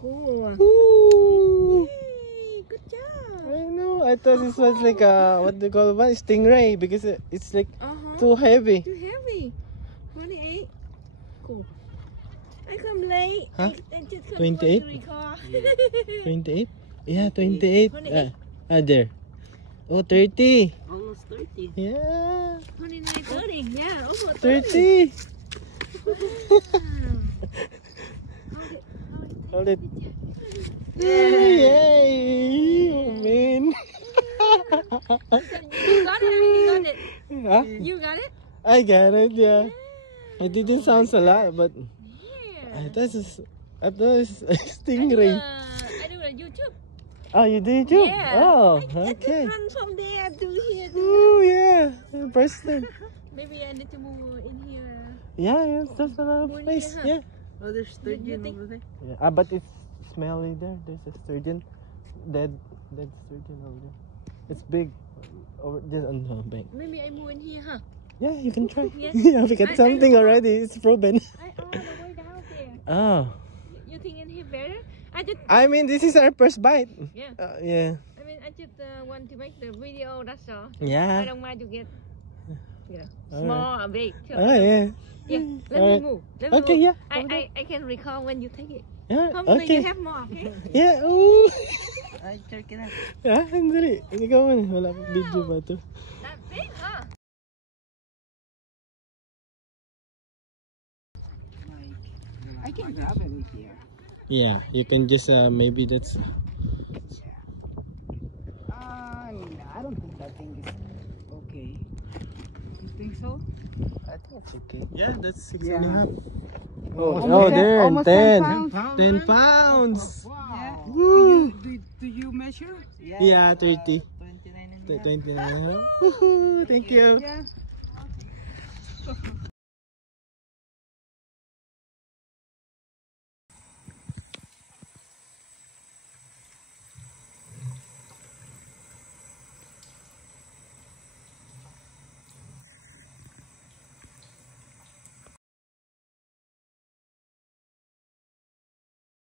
cool. Ooh. Yay, good job. I know. I thought this was like a what do you call one stingray because it's like too heavy. Too heavy. 28. Cool. I come late. Huh? I just come 28? to record. 28? Yeah, 28. 28. There. Oh, 30. Almost 30. Yeah. 29, 30. Yeah, almost 30. 30. Hold it. Yay! Oh, man. You got it. You got it. Huh? You got it. I got it, yeah. It didn't sound a lot, but Yeah. I thought it's a stingray. I do a YouTube. Oh, you did too? Yeah. Oh, I okay. just run from there to here. Oh, yeah. First time. Maybe I need to move in here. Yeah, there's a lot of More space. here, huh? Yeah. Oh, there's You sturgeon think? over there. Yeah. But it's smelly there. There's a sturgeon. Dead sturgeon over there. It's big. Over there on the bank. Maybe I move in here, huh? Yeah, you can try. Yeah. Yeah, we got something already. It's proven. I all the way down there. Oh. You think in here better? I mean, this is our first bite. Yeah. Yeah. I mean, I just want to make the video. That's all. I Yeah. don't mind to get, All small or big. Oh, yeah. Yeah. Let Alright. me move. Let me Okay, move. yeah. I can recall when you take it. Yeah, Hopefully okay. you have more. Okay. Yeah, ooh. Ay, check it out. Ah, andali. Hindi ka man. Wala pang video pa to. That big, huh? I can grab it here. Yeah, you can just, maybe that's... No, I don't think that thing is okay. You think so? I think it's okay. Yeah, that's 6 Yeah. and a half. Almost Oh, ten- there, almost 10. 10 pounds. 10 pounds. Wow. Woo. Do you measure? Yeah, 30. 29 and a half. 29 and a half. Woohoo, thank you. Yeah.